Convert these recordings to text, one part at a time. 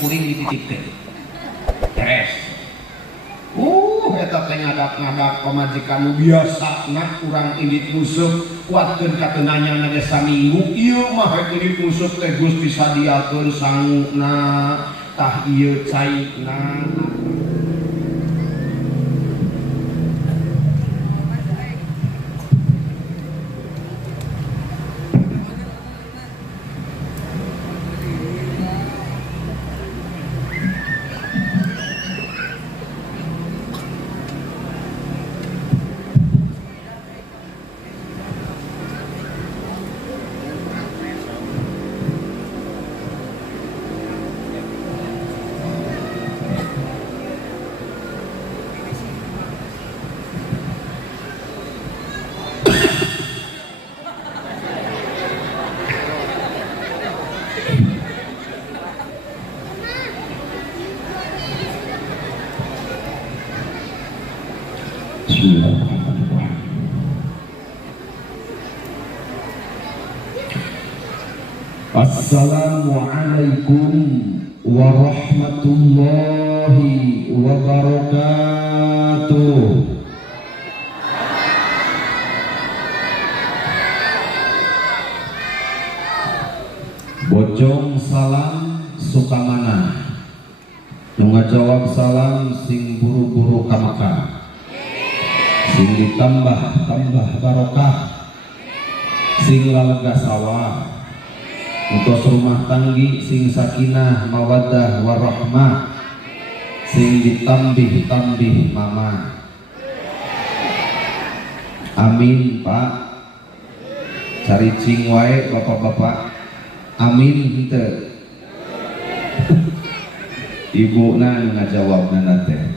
kuring dititip teh. Beres. Eta teh ngadak-ngadak pamajikan biasa nak urang indit nusuk kuatkeun kateunanya na desa minggu ieu mah indit nusuk teh Gusti sadiakeun sanguna tah ieu caikna. Assalamualaikum warahmatullahi wabarakatuh. Bojong salam sukamana, nu ngajawab salam sing buru-buru ka Makkah, sing ditambah-tambah barokah, sing lalga sawah, untuk rumah tanggi sing sakinah mawaddah warahmah, sing ditambih-tambih mama. Amin Pak. Cari cing wae bapak-bapak. Amin henteu. Ibuna ngajawabna teh.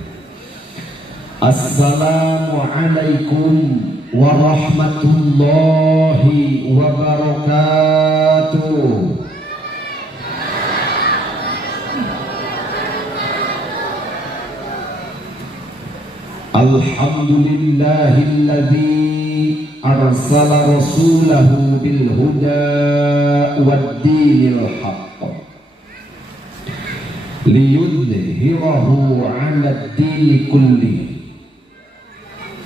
Assalamualaikum warahmatullahi wabarakatuh. Alhamdulillahilladzi arsala rasulahu bil huda wad dinil haqq liyudhhirahu 'alad dini kulli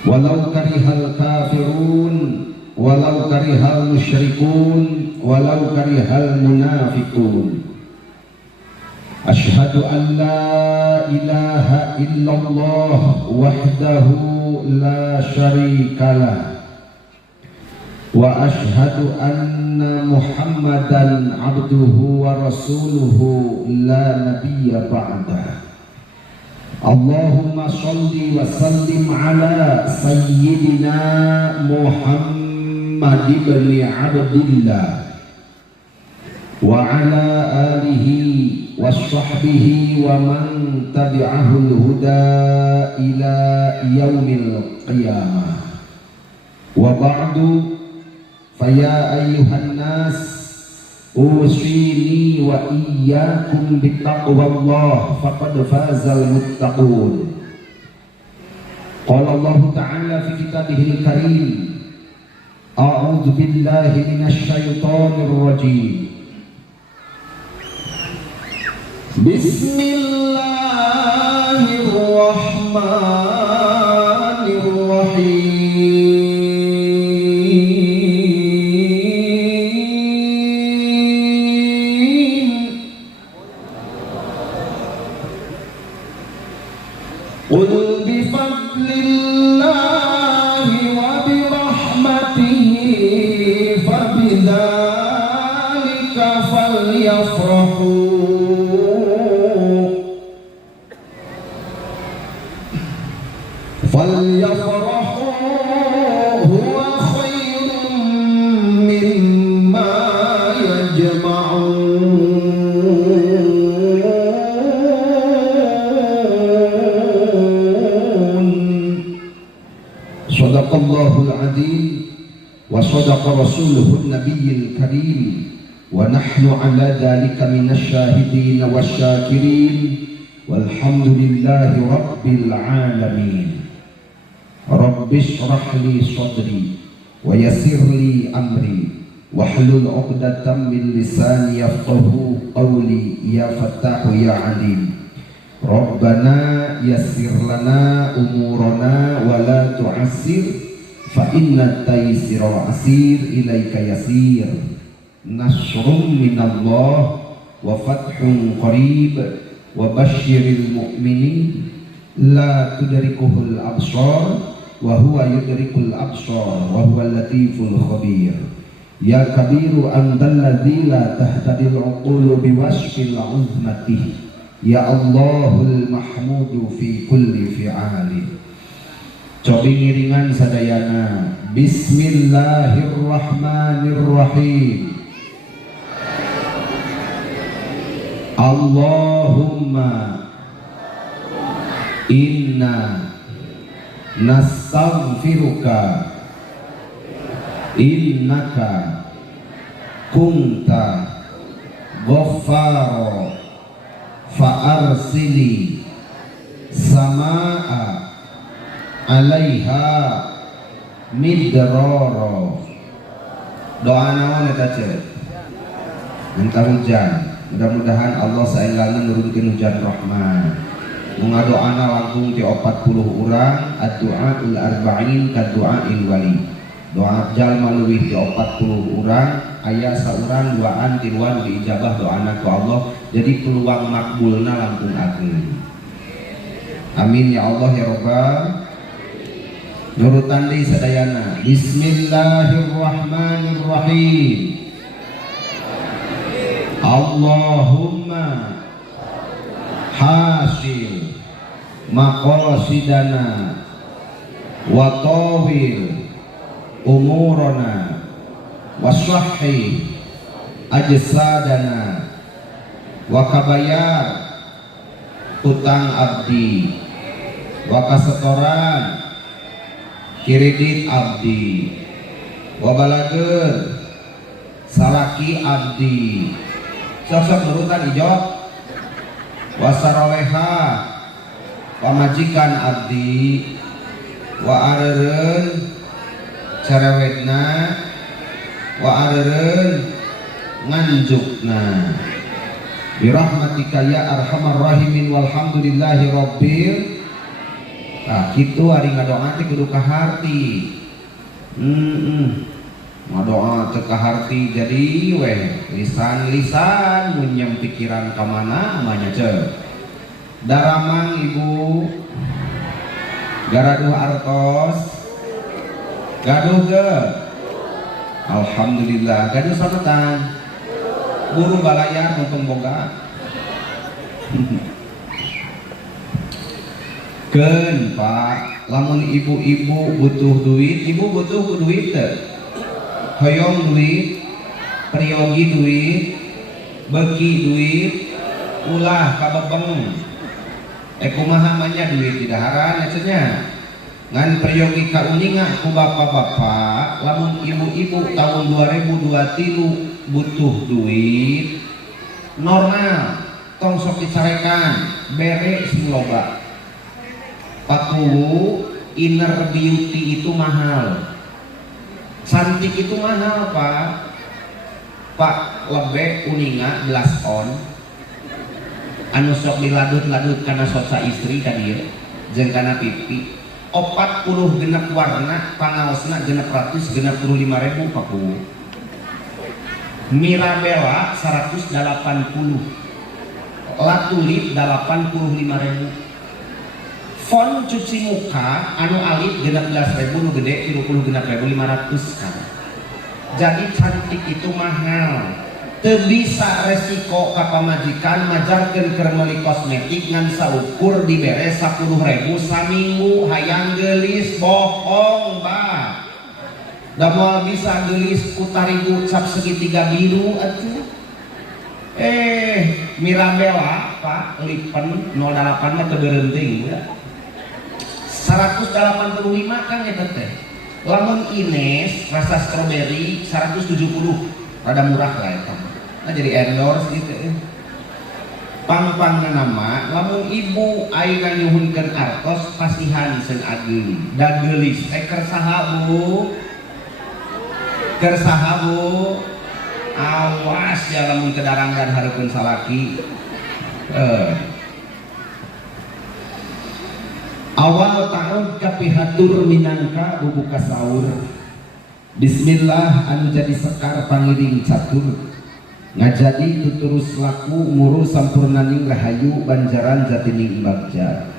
walau karihal kafirun walau karihal musyrikun walau karihal munafiqun. Asyhadu an la ilaha illallah wahdahu la syarikalah wa asyhadu anna Muhammadan abduhu wa rasuluhu la nabiyya ba'dah. Allahumma sholli wa sallim ala sayyidina Muhammad ibn Abdillah wa ala alihi wa sahbihi wa man tabi'ahul huda ila yaumil qiyamah. Wa ba'du faya ayyuhan nas usini wa iyyakum bittaqwallah faqad fazal muttaqun. Qala Allah ta'ala fi kitabihil karim a'udzu billahi minasy syaithanir rajim. Bismillahirrahmanirrahim. Qul bifadlillahi wa birahmatihi fabidzalika falyafrahu huwa khairun mimma yajma'un. Shadaqallahul adzim wa shadaqa rasuluhun nabiyyil karim wa nahnu ala dzalika minasy syahidin wasyakirin walhamdulillahi rabbil alamin. Rabbi shrah li sadri wa yassir li amri wahlul 'uqdatam min lisani yafqahu qawli ya fattahu ya alim. Rabbana yassir lana umurana wa la tu'assir fa inna taysira asir ilaika yasir. Nasrun minallah wa fathun qarib wa basyiril mu'minin la tudrikuhul absar wa huwa yudrikul absar wa huwal latiful khabir. Ya kabiru antal ladzi la tahtadil uqulu biwasfil 'uzmati. Ya Allahul mahmudu fi kulli fi'ali. Cobi ngiringan sadayana. Bismillahirrahmanirrahim. Allahumma inna nastaghfiruka innaka kunta ghaffara fa'arsili sama'a alaiha midrara. Doa naon eta ceu? Minta hujan. Mudah-mudahan Allah saenggalna nurunkeun hujan rahmat. Munga doana langkung ti 40 urang, ad-du'aul arba'in kad-du'ail wali. Doa jalma leuwih ti 40 urang, aya saurang duaan tiluan diijabah doana ku Allah. Jadi peluang makbulna langkung ageun. Amin ya Allah ya Rabbal. Nurutan deui sadayana. Bismillahirrahmanirrahim. Allahumma hasil maqasidana wa tawil umurana wa sahih ajsadana wa kabayar utang abdi wa kasetoran kiridit abdi wa balageun salaki abdi. Sok-sok nurutan ijot wa saroleha pamajikan abdi wa areureun cerewetna wa areureun nganjukna birahmatika ya arhamar rahimin walhamdulillahi rabbil. Nah kitu ari ngadoa teh kudu ka harti. Ngadoa teu ka harti jadi weh lisan-lisan munyem pikiran ka mana manya ceu. Daramang ibu garaduh artos gaduh ge. Alhamdulillah gaduh sametan. Buru balayar untung boga. Keun Pak, lamun ibu-ibu butuh duit, ibu butuh duit teu? Hoyong duit, periogi duit, beki duit, ulah kabebeng. Kumaha manya duit didaharan cenah. Ngan periogi kauninga ku bapak-bapak, lamun ibu-ibu tahun 2023 butuh duit normal tong sok dicarekan bere sing loba. Paku inner beauty itu mahal. Cantik itu mahal Pak lebe uninga belas on anu sok diladut-ladut karena soca istri ka dieu jeung kana pipi 40 genep warna pangaosna genep ratus genep 25.000 Paku. Mirabella 180, Latulip 85.000. Font cuci muka anu alit 16.000 nu gede 36.500 kan. Jadi cantik itu mahal. Teu bisa resiko ka pamajikan majarkeun keur meuli kosmetik ngan saukur dibere 10.000 saminggu hayang geulis bohong Mbak. Da moal bisa geulis utarigu cap segitiga biru atuh. Mirabella Pak lipen 08 mah teu bereunteng ya. 185 kan eta teh. Lamun Ines rasa strawberry 170 rada murah lah eta. Nah jadi endorse gitu ya. Pang-pangna nama lamun ibu ayeuna nyuhunkeun artos pasihan seun ageuli. Da geulis keur saha Bu? Kersahabu awas ya lamun kedarang dan hareupeun salaki. Awal tahun kapihatur minangka bubuka sahur. Bismillah anu jadi sekar pangiring catur. Ngajadi tuturus laku ngurus sampurnaning rahayu banjaran jatining bagja.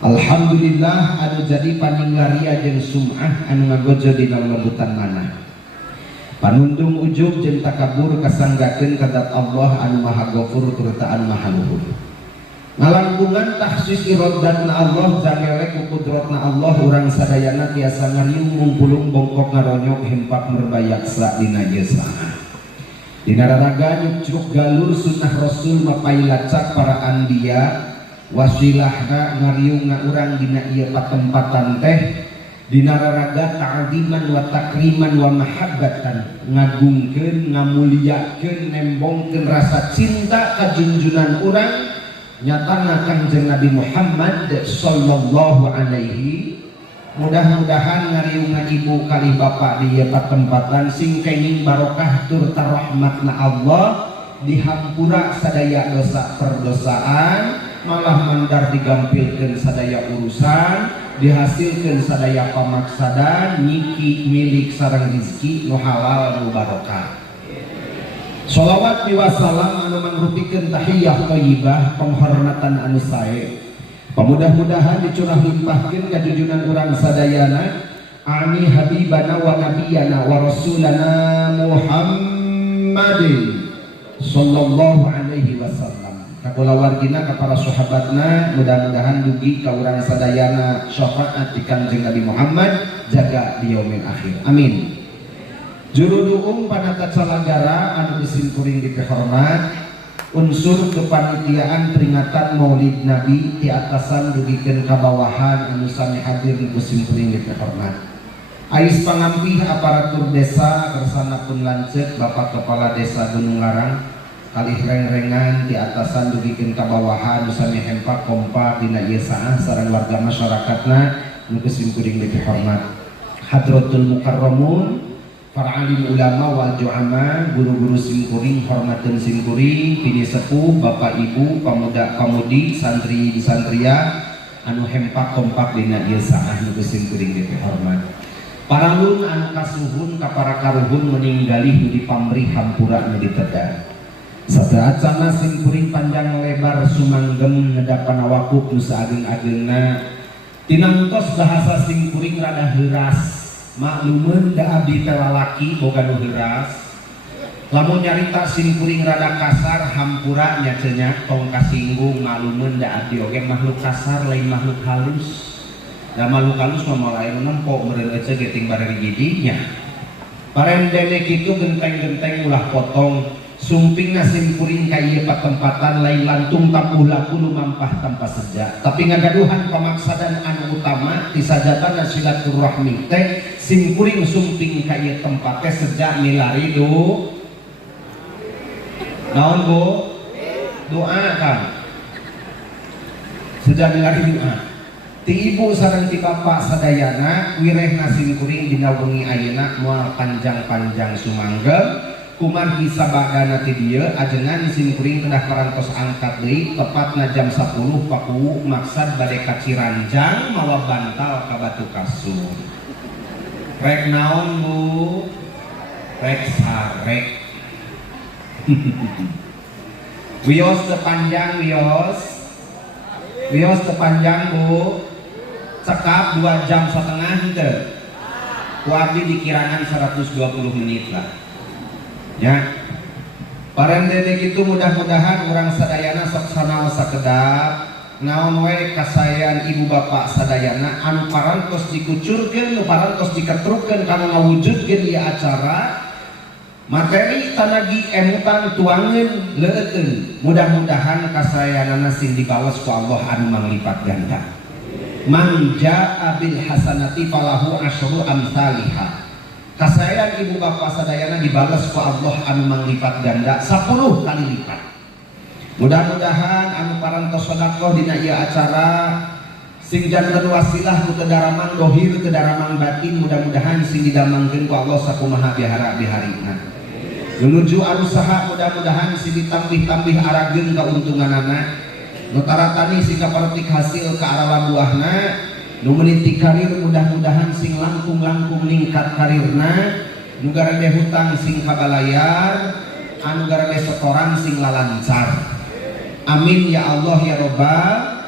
Alhamdulillah anu jadi paninggaria jeung sum'ah anu ngagojo dina lebutan manah. Panundung ujub jeung takabur kasanggakeun kadat Allah anu Maha Ghafur tur anu Maha Luhur. Ngalangkungan tahsis irodatna Allah jangelek kudratna Allah urang sadayana tiasa ngariung ngumpulung bongkok ngaronyok hempak merbayaksa dina jesana. Dina raraga nyucuk galur sunnah Rasul mapai lacak para anbiya wasilahna ngariung ngaurang dina ieu patempatan teh dina raraga ta'ziman wa takriman wa mahabbatan ngagungkeun ngamuliakeun nembongkeun rasa cinta ka junjunan urang nyatana Kangjeng Nabi Muhammad sallallahu alaihi. Mudah-mudahan ngariungan ibu kali bapak di patempatan sing kenging barokah tur tarahmatna Allah dihampura sadaya dosa perdosaan malah mandar digampilkeun sadaya urusan dihasilkeun sadaya pamaksadan niki milik sareng rezeki nu halal nu barokah. Sholawat wasallam anu mangrupikeun tahiyah thayyibah penghormatan anu sae. Pamudah-mudahan dicurah limpahkeun ka junjunan urang sadayana ani habibana wa nabiyana wa rasulana Muhammadin sallallahu alaihi wasallam. Ka kulawargina ka para sahabatna mudah-mudahan dugi ka urang sadayana syafaat di Kangjeng Nabi Muhammad jaga di yaumil akhir. Amin. Juruduung panata calanggara anu disimkuring dipehormat unsur kepanitiaan peringatan Maulid Nabi di atasan dugikeun kabawahan anu sami hadir disimkuring dipehormat. Ais pangampih aparatur desa kersana pun lanceuk Bapak Kepala Desa Gunung Larang kalih reng-rengan di atasan dugikeun kabawahan anu sami hempak kompak dina ieu saah sareng warga masyarakatna nu disimkuring dipehormat. Hadratul Mukarramun para alim ulama wal ju'ama guru-guru simkuring hormateun simkuring pini sepuh bapak ibu pamuda pamudi santri di santria anu hempak kompak dina ieu saah nu simkuring ge hormat. Paralun anu kasuhun ka para karuhun meninggalih nu dipamrih hampura nu diteda. Sadrajana simkuring panjang lebar sumanggem ngedapan wakuk nu saageng-agengna tinangtos bahasa simkuring rada heuras. Maklumun da abdi teh lalaki boga nu heuras. Lamun nyarita simkuring rada kasar hampura nya cenah tong kasinggung maklumun da abdi oge makhluk kasar lain makhluk halus. Da makhluk halus mah moal aya nempo meureun ece ge ting bareri gidinya. Parendene kitu genteng-genteng ulah potong sumpingna simkuring ka ieu patempatan lain lantung tapuh laku lumampah tanpa sejak. Tapi ngagaduhan pamaksadan anu utama ti sajatana silaturahmi teh simkuring sumping ka ieu tempat teh sejak milari do naon Bu? Doa kan. Sejak milari doa. Ti ibu sareng ti bapak sadayana wirehna simkuring dina wengi ayeuna moal panjang-panjang sumanggem kumargi sabagana ti dieu ajengan simkuring kedah parantos angkat deui tepatna jam 10 pakuwu maksad bade ka Ciranjang mawa bantal ka Batu Kasur. Rek naon Bu? Rek sarek. Wios tepanjang wios. Wios tepanjang Bu. Cekap 2 jam setengah teu. Ku abdi dikirangan 120 menit lah. Ya, parendene kitu mudah-mudahan orang sadayana sok sanaos sakedap naon we kasayan ibu bapak sadayana anu parantos dikucurkeun nu parantos diketrukeun kana ngawujudkeun ieu acara materi tanagi emutan tuangeun leueteun mudah-mudahan kasayanana sing dibawas ku Allah anu manglipat ganda. Man jaa bil hasanati falahu asyru amsalihha. Kasayan ibu bapak sadayana dibalas ku Allah anu manglipat ganda 10 kali lipat. Mudah-mudahan anu parantos sedekah dina ieu acara sing janten wasilah ku teu daramang dohir teu daramang batin, mudah-mudahan sing didamangkeun ku Allah sakumaha bihara biharina. Menuju arusaha mudah-mudahan sing ditambih-tambih arageun kauntunganana. Nu taratani sing kaparetik hasil ka arah buahna, nu meniti karir mudah-mudahan sing langkung-langkung ningkat karirna, nu garade hutang sing kabalayar, anu garade setoran sing lalancar. Amin ya Allah ya Rabbal.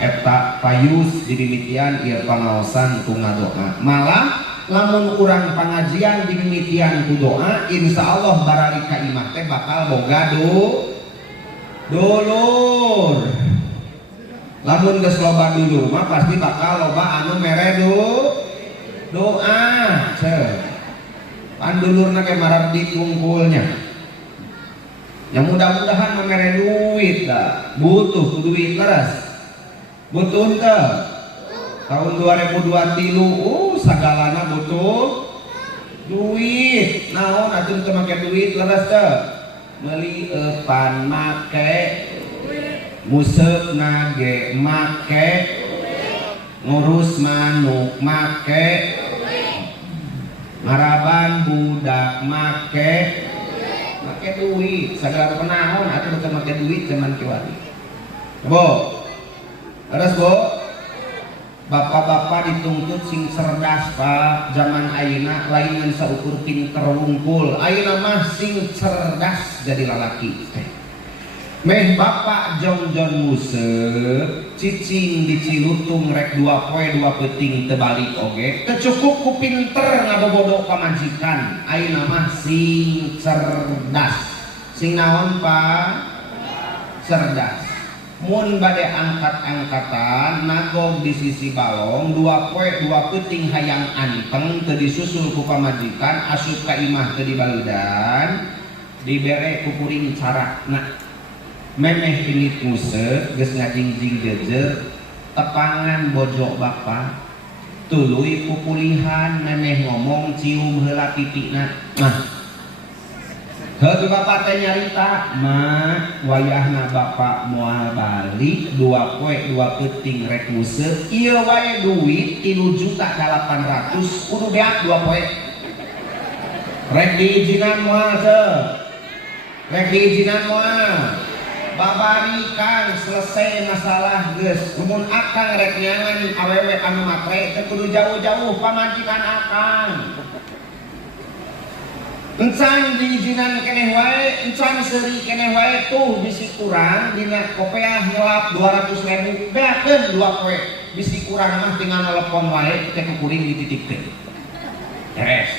Eta payus dimimitian ieu pangaosan ku ngadoa. Malah lamun urang pangajian dimimitian ku doa, insyaallah barari ka imah teh bakal boga dulur. Lamun geus loba dulur mah pasti bakal loba anu mere doa. Pan dulurna ge marabdi tungkulnya. Yang mudah-mudahan memere duit dah. Butuh duit leres. Butuh teh. Tahun 2023 sagalana butuh duit. Naon atuh teu make duit leres teh. Meuli eupan make museukna ge make, ngurus manuk make, ngaraban budak make duit, segala penaon atau betul make duit zaman kiwari. Bo, terus bo, bapak-bapak dituntut sing cerdas pak zaman ayeuna lain yang saukur pinter wungkul, ayeuna mah sing cerdas jadi lalaki. Meh bapak jongjon museu cicing di Cilutung rek 2 poe 2 peuting tebalik oge teu cukup ku pinter ngabobodo ka majikan, ayeuna mah sing cerdas. Sing naon pak? Cerdas. Mun bade angkat-angkatan nagog di sisi balong 2 poe 2 peuting hayang anteng teu disusul ku pamajikan, asup ka imah teu dibaleudan, dibere ku kuring carakna. Memeh ini museu geus ngajingjing jejer tepangan bojo bapa tuluy pupulihan memeh ngomong cium heula pipina. Nah heuh bapa teh nyarita mah wayahna bapa moal balik 2 poe 2 peuting rek museu ieu wae duit 3.800.000 kudu beak 2 poe rek diijinan moal teh rek diijinan moal babari kang selesai masalah geus mun akang rek nyangan awewe anu matre teh kudu jauh-jauh pamajikan akang. Encan diizinan keneh wae, encan seuri keneh wae tuh bisi kurang dina kopeah ngelap 200.000 beakeun 2 poe. Bisi kurang mah tinggal telepon wae teh kuring dititipkeun. Beres.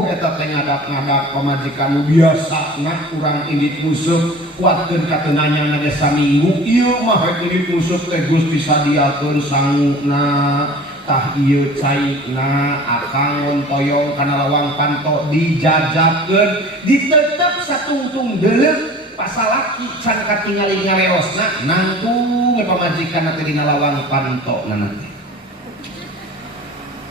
Eta teh ngadak-ngadak pamajikan nu biasana urang indit musuk kuatkeun kateunanya na desa minggu ieu mah indit musuk teh Gus disadiakeun sanguna tah ieu caikna akang ngontoyong kana lawang panto dijajakeun ditetep satungtung deuleuh pasalaki can katingali ngaleosna nangtung pamajikan teh dina lawang panto nanti.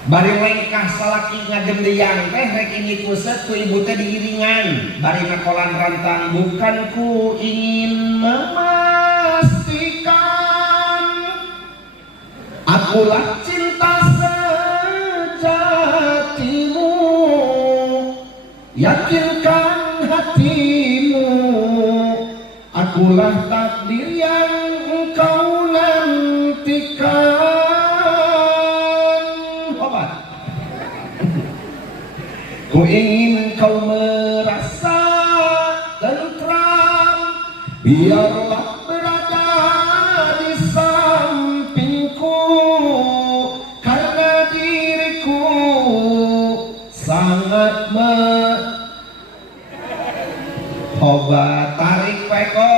Bari lengkah salaki ngagendeyang teh rek ini kuset ku ibu teh diiringan bari ngakolan rantang bukan ku ingin memastikan akulah cinta sejatimu, yakinkan hatimu akulah takdir yang engkau nantikan. Ku ingin kau merasa tentram, biarlah berada di sampingku, karena diriku sangat obat tarik peko.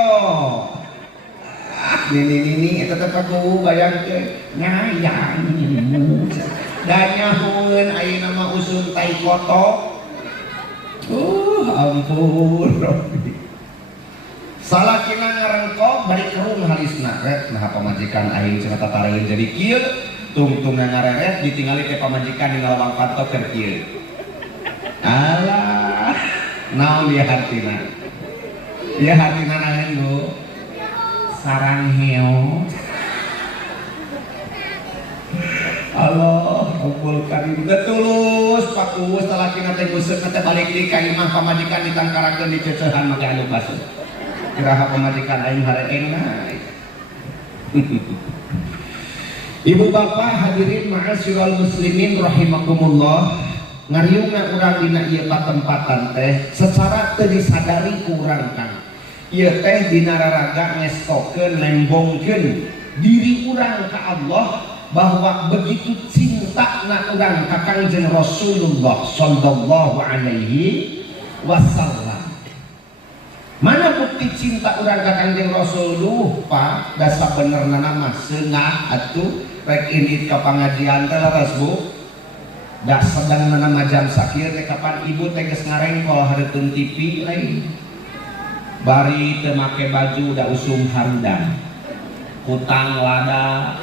Ini tetep aku bayangkeun nyayang dan nyahoeun ayeuna mah usun tai koto. Ampun salakina ngarengkok bari kerung halisna ret nah pamajikan aing cenah tatareun jadi kieu tungtungna ngareret ditingali ke pamajikan dina lawang panto keur kieu. Alah naon dia hartina? Dia hartina naon lu? Sarang heo. Rabbul Karim tulus pakus talaki teh geuseup teh balik di ka imah pamajikan ditangkarakeun di cecehan mage anu basuh kiraha pamajikan aing hareeng na. Ibu bapak hadirin ma'asyiral muslimin rahimakumullah, ngariungna urang dina ieu patempatan teh secara teu disadari ku urang kan ieu teh dina raraga ngestokeun lembongkeun diri urang ka Allah bahwa begitu cinta na urang ka Kangjeng Rasulullah sallallahu alaihi wasallam. Mana bukti cinta urang ka Kangjeng Rasul lupa dasa benerna mah seungah atuh rek indit ka pangajian teh leres Bu. Da sedang nama jam sakieu teh kapan ibu teh geus ngarengkol hareuteun TV lain. Bari teu make baju da usum harudang. Hutang lada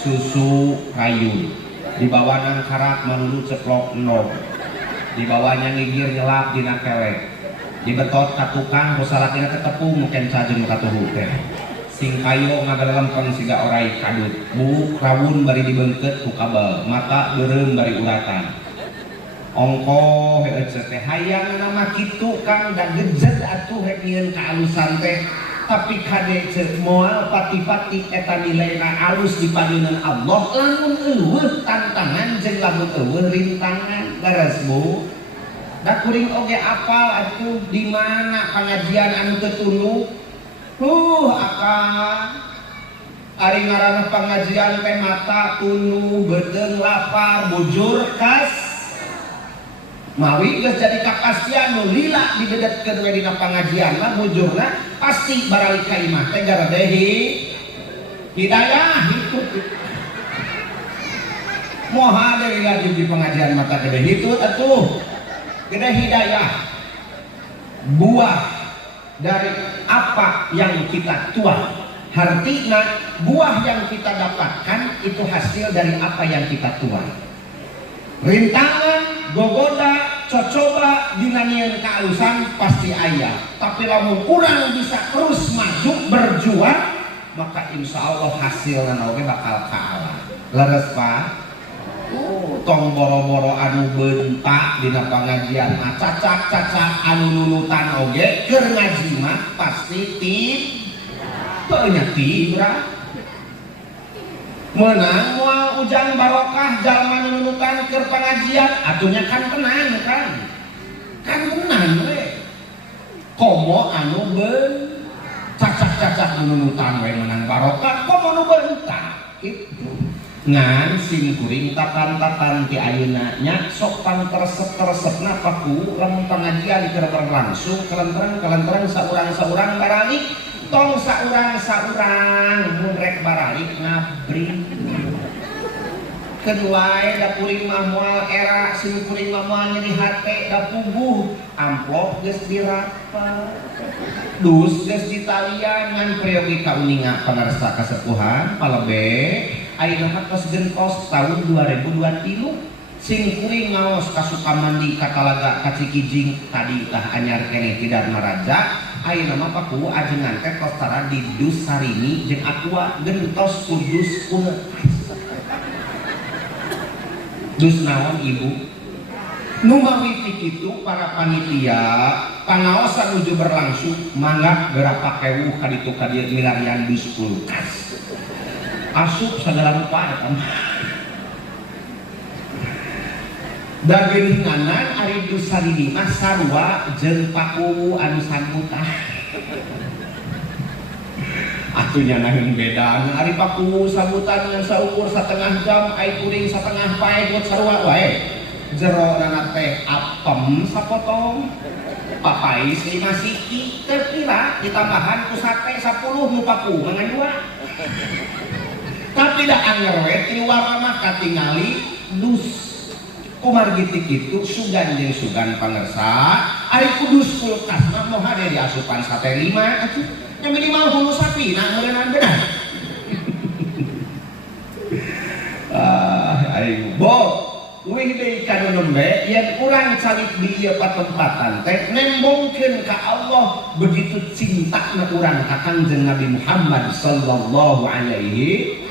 susu kayu di bawahna karak manulu ceplok endog di bawahnya ngigir nyelap dina kelek di betot ka tukang kusalatina teh tepung mungkin cajeng ka tuhu teh sing kayo ngagalempeng siga orai kadut bu rawun bari dibeungkeut ku kabel mata beureum bari uratan ongko heueuh teh hayang nama kitu kang da gejed atuh rek nyieun kaalusan teh tapi kade cek moal pati-pati eta nilaina alus dipadunan Allah lamun eueuh tantangan jeung lamun eueuh rintangan leres Bu. Da kuring oge apal atuh di mana pengajian anu teu tuluy. Akang ari ngaranna pengajian teh mata tunu bedeung lapar bujur kas mawi geus jadi kakasian nu lila didedetkeun we dina pangajian mah bujurna pasti barali ka imah teh gara deui hidayah hitut moha deui lagi di pengajian mata gede hitut atuh gede hidayah buah dari apa yang kita tuai artinya buah yang kita dapatkan itu hasil dari apa yang kita tuai. Rintangan, gogoda, cocoba, dinanian kealusan pasti aya. Tapi lamun kurang bisa terus maju berjuang, maka insya Allah hasilnya oge bakal kalah. Leres Pak? Tong boro-boro anu bentak dina pangajian, cacak-cacak anu nunutan oge keur ngaji mah pasti banyak tibra. Menang moal ujan barokah jalma nunutan keur pangajian atunya kan tenang kan tenang we komo anu beun cacak-cacak nunutan we menang barokah komo nu bentak itu ngan sing kuring tatan-tatan ti ayeuna nya sok panteresep-teresepna paku lamun pangajian keur berlangsung kelentreng saurang-saurang baralik tong saurang-saurang mun rek baralik ngabring kedua da kuring mah moal era sing kuring mah moal nyeri hate da puguh amplop geus dirapa dus geus ditalian ngan priyogi kauninga pangarsa kasepuhan palebe ayeuna mah tos gentos tahun 2023 sing kuring ngaos ka Sukamandi ka Talaga ka Cikijing tadi tah anyar keneh ti Dharma Raja ayeuna mah paku ajengan teh tos tara di Dus Sarini jeung Aqua gentos kudus dus naon ibu nu mawiti kitu para panitia pangaosan nuju berlangsung mangga berapa kewu ka ditu ka dieu milarian dus kulkas asup sagala rupa eta da geuninganan ari dus Sarini mah sarua jeung paku anu sangutah atunya naheun beda ari paku sambutan ngan saukur satengah jam ai kuring satengah pae buat sarua wae jero nana teh apem sapotong papais 5 siki teu pira ditambahan ku sate 10 nu paku mangan 2 tapi da anger we ti warna mah katingali dus kumargi kitu sugan jeung sugan pangersa ari kudus kulkas mah moha deui asupan sate 5 atuh yang minimal hulu sapi nah ngeureunaan benar aing bo wih deui kana nembe yen urang calik di ieu patempatan teh nembongkeun ka Allah begitu cintana urang ka Kangjeng Nabi Muhammad sallallahu alaihi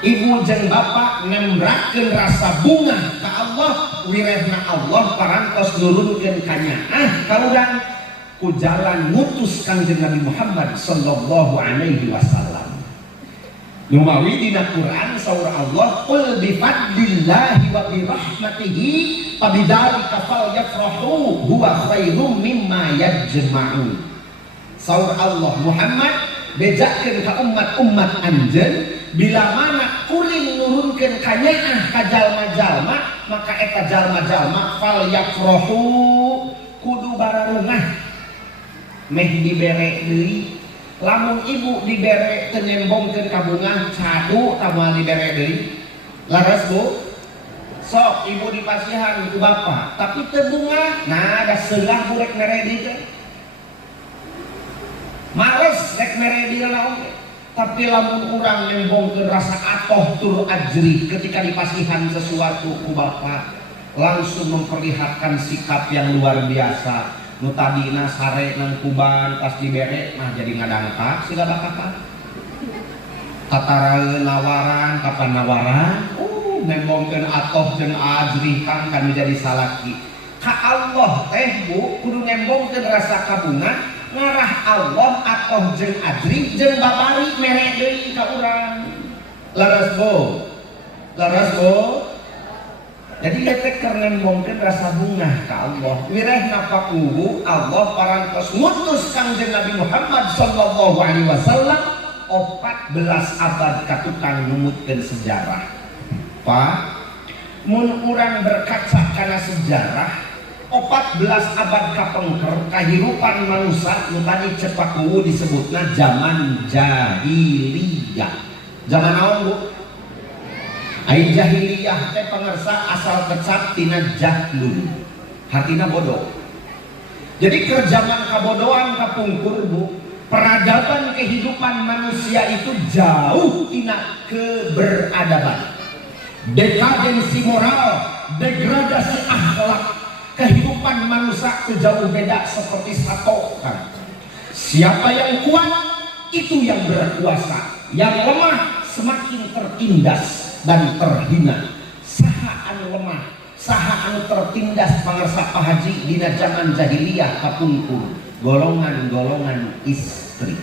ibu jeung bapak nembrakeun rasa bunga ka Allah, wirehna Allah parantos nurunkeun ka nyaah ka urang ku jalan ngutus Kangjeng Nabi Muhammad sallallahu alaihi wasallam. Numawi dina Quran saur Allah, qul bi fadlillahi wa bi rahmatihi fabidzalika falyafrahu huwa khairum mimma yajma'un. Saur Allah, Muhammad bejakeun ka umat-umat anjeun bila mana kuring nurunkeun ka nyaah ka jalma-jalma, maka eta jalma-jalma falyafrahu kudu bararungah meh dibere deui. Lamun ibu dibere teu nembongkeun ka bunga cadu tamal dibere deui. Laras Bu? Sok ibu dipasihan ku bapak, tapi teu bunga, nah da seunggah burek meredi teh. Males rek meredi naon teh. Tapi lamun urang nembongkeun rasa atoh tur ajri ketika dipasihan sesuatu ku bapak, langsung memperlihatkan sikap yang luar biasa. Nu tadina sare nang kuban pas dibere mah jadi ngadangka siga bakaka. Tataraeun nawaran kapan nawaran, nembongkeun atoh jeung ajri kan menjadi salaki. Ka Allah teh Bu kudu nembongkeun rasa kabunga ngarah Allah atoh jeung ajri jeung babari mere deui ka urang. Laras Bu. Laras Bu. Jadi dia teh keur nembongkeun rasa bunga ka Allah. Wirehna pakuhu Allah parantos ngutus Kangjeng Nabi Muhammad sallallahu alaihi wasallam 14 abad ka tukang numutkeun sejarah. Pak, mun urang berkaca kana sejarah 14 abad kapengker kahirupan manusia nu tadi cepakuhu disebutna zaman jahiliyah. Zaman naon Bu? Ai jahiliyah teh pangersa asal kecap tina jahlun, hartina bodoh. Jadi kerjaman kabodohan kapungkur Bu, peradaban kehidupan manusia itu jauh tina keberadaban, dekadensi moral, degradasi akhlak. Kehidupan manusia itu jauh beda seperti satu kan. Siapa yang kuat itu yang berkuasa, yang lemah semakin tertindas dan terhina. Saha anu lemah, saha anu tertindas pangarsa Pak Haji dina zaman jahiliyah kapungkur golongan-golongan istri.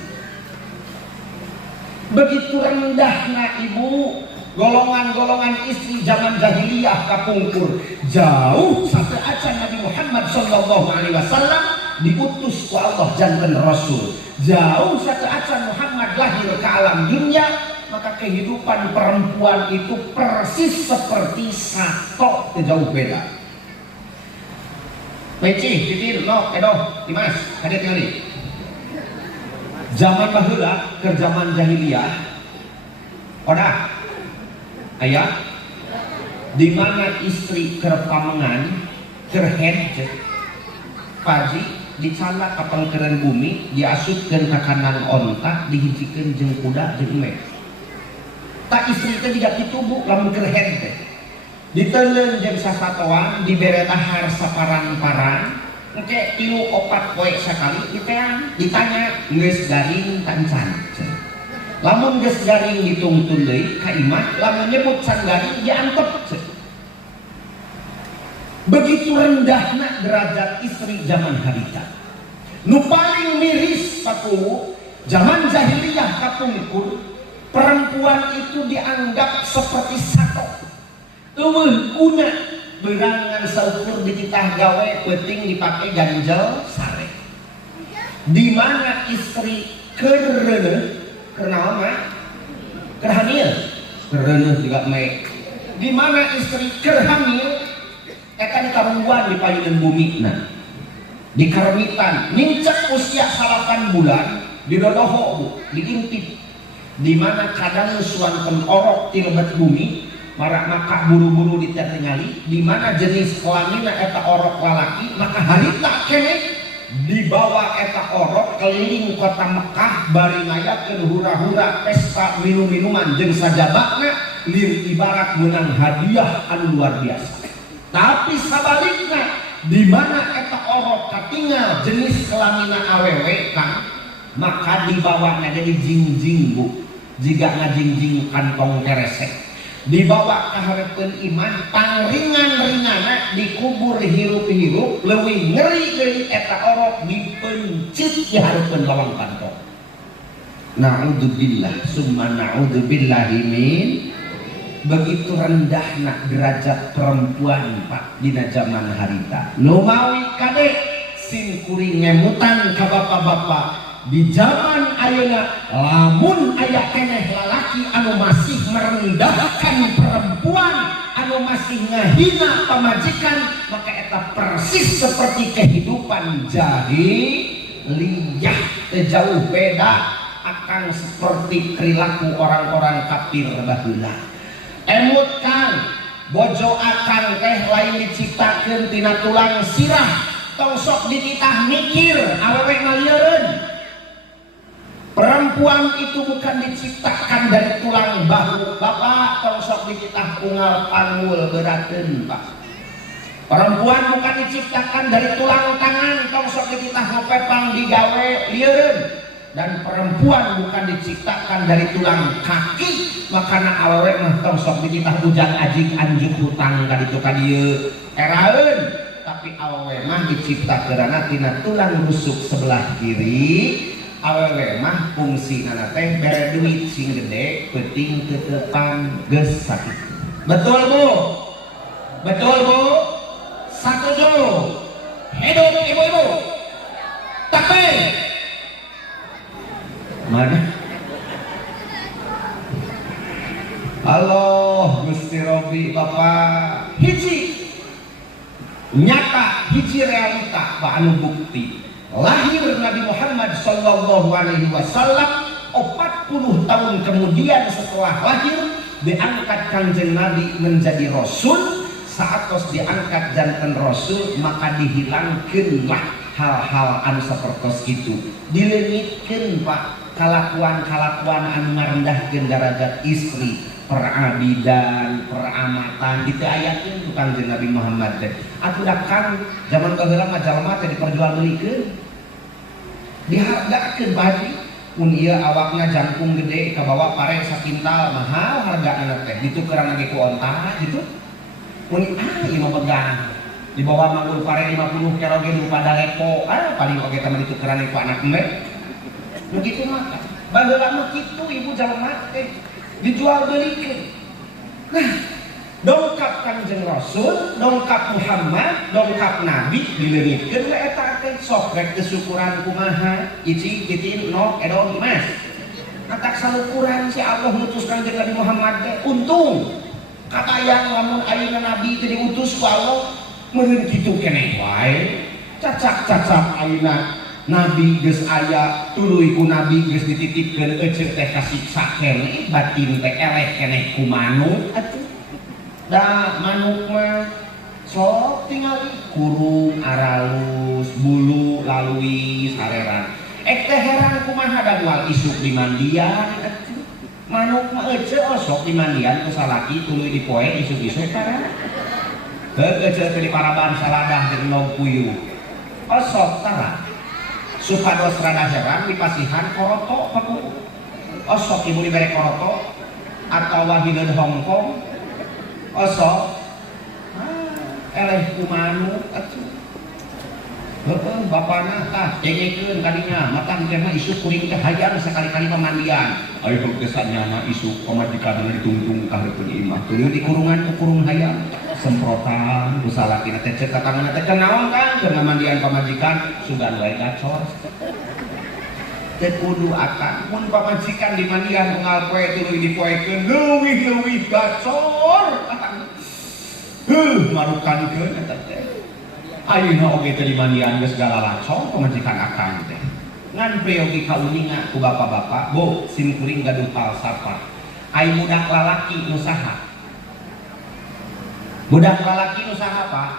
Begitu rendahna ibu golongan-golongan istri zaman jahiliyah kapungkur, jauh sampai acan Nabi Muhammad sallallahu alaihi wasallam diutus ku Allah janten Rasul. Jauh sampai acan Muhammad lahir ke alam dunia, maka kehidupan perempuan itu persis seperti sato, jauh beda. Meci, titir, no, edoh, Dimas, hadir kali. Zaman baheula ke zaman jahiliyah, odah, ayah, di mana istri keur pamengan, keur head, paji, dicana ka pangkeureun bumi, diasupkeun ka kandang onta, dihijikeun jeung kuda jeung emeh. Tak istri teh tidak ditubuh lamun kerhen teh diteuleuh jeung sasatoan dibere dahar saparan-paran engke 3-4 poe sakali diteang ditanya geus garing tancan. Lamun geus garing ditungtun deui ka imah, lamun nyebut can garing diantep. Begitu rendahna derajat istri zaman harita. Nu paling miris paku zaman jahiliyah kapungkur, perempuan itu dianggap seperti sato, eueuh guna berangan saukur dititah gawe penting dipakai ganjel sare. Di mana istri kereuneuh kenaon mah kerhamil kereuneuh juga me. Di mana istri kerhamil eta dikarungguan di payunan bumi nah di karemitan nincak usia 8 bulan didodoho Bu, diintip. Di mana kadang suankeun orok ti lebat bumi marak maka buru-buru ditertingali di mana jenis kelamina eta orok lalaki, maka harita keneh dibawa eta orok keliling kota Mekah bari ngayakeun hura-hura pesta minum-minuman jeung sajabakna lir ibarat menang hadiah anu luar biasa. Tapi sabalikna di mana eta orok katingal jenis kelamina awewe kan, maka dibawa jadi jingjing Bu. jika ngajingjing kantong keresek dibawa ke harapan iman pangringan-ringanna dikubur hirup-hirup leuwih ngeri dari eta orok dipencit di harapan lawang kantong. Na'udzubillah summa na'udzubillahi min. Begitu rendahna derajat perempuan Pak dina zaman harita nu mawi kade sin kuring ngemutan ka bapak-bapak di zaman ayeuna lamun aya keneh lalaki anu masih merendahkan perempuan anu masih ngahina pamajikan maka eta persis seperti kehidupan jahiliyah jauh beda akan seperti perilaku orang-orang kafir baheula. Emut Kang bojo akang teh lain diciptakeun tina tulang sirah tong sok dititah mikir awewe maliereun. Perempuan itu bukan diciptakan dari tulang bahu bapak tong sok dititah unggal panggul berateun Pak. Perempuan bukan diciptakan dari tulang tangan tong sok dititah ngopepang digawe lieureun. Dan perempuan bukan diciptakan dari tulang kaki makana awewe mah tong sok dititah ujang ajing anjuk hutang kaditu ka dieu eraeun tapi awewe mah diciptakeunana tina tulang rusuk sebelah kiri. Awewe mah fungsina teh bere duit sing gede peuting teutepan geus sakit. Betul Bu? Betul Bu? Satuju. Hidup ibu-ibu. Takbir. Mana? Allah Gusti Robi Bapak hiji nyata hiji realita Pak anu bukti lahir Nabi Muhammad sallallahu alaihi wasallam 40 tahun kemudian setelah lahir diangkat Kanjeng Nabi menjadi Rasul. Saat tos diangkat janten Rasul maka dihilangkanlah hal-hal anu sapertos itu dileungitkeun Pak kalakuan-kalakuan anu ngarendahkeun derajat istri perabidan peramatan gitu ayakeun ku Kanjeng Nabi Muhammad teh atuh da Kang zaman baheula mah jalma teh diperjualbelikeun dihargakeun baji mun ieu awakna jangkung gede kabawa pare sakintal mahal hargana teh ditukeran lagi ku onta gitu mun ieu mah begang dibawa manggul pare 50 kilo ge dupa dalepo paling oge teh ditukeran ku anak embe begitu maka baheula mah kitu ibu jalma teh dijual belikan. Nah, dongkap Kanjeng Rasul, dongkap Muhammad, dongkap Nabi dileungitkeun we eta teh sok rek kesyukuran kumaha icing titin nok edon mas. Atak salukuran si Allah ngutus Kanjeng Nabi Muhammad teh untung katayang lamun ayeuna Nabi teh diutus ku Allah meureun kitu keneh wae. Cacak-cacak ayeuna Nabi geus aya tuluy ku Nabi geus dititipkeun eceuk teh kasiksa keneh batin teh eleh keneh ku manuk atuh da manuk mah sok tingali kurung aralus bulu lalui sareran teh heran kumaha da moal isuk di mandian atuh manuk mah eceuk sok di mandian ku salaki tuluy dipoe isuk-isuk karana heuh eceuk teh di paraban saladah jeung log puyuh osok tara supados rada heran dipasihan koroto paku osok ibu dibere koroto atau wahideun Hongkong osok eleh kumanu atuh heueuh bapana tah cengekeun kadinya matang teh mah isuk kuring teh hayang sakali-kali pamandian aya kesannya mah isuk pamajikan ditungtung ka hareupeun imah tuluy di kurungan ku kurung hayang semprotan ku salakina teh ceuk kakangna teh naon Kang keur ngamandian pamajikan sugan wae gacor teh kudu akan mun pamajikan di mandian unggal poe tuluy dipoekeun leuwih-leuwih gacor marukankeun eta teh ayeuna oge teh di mandian geus galalacor pamajikan akang teh ngan priyogi kauninga ku bapak-bapak bo sim kuring gaduh falsafah ai budak lalaki nu saha budak lalaki nu saha Pak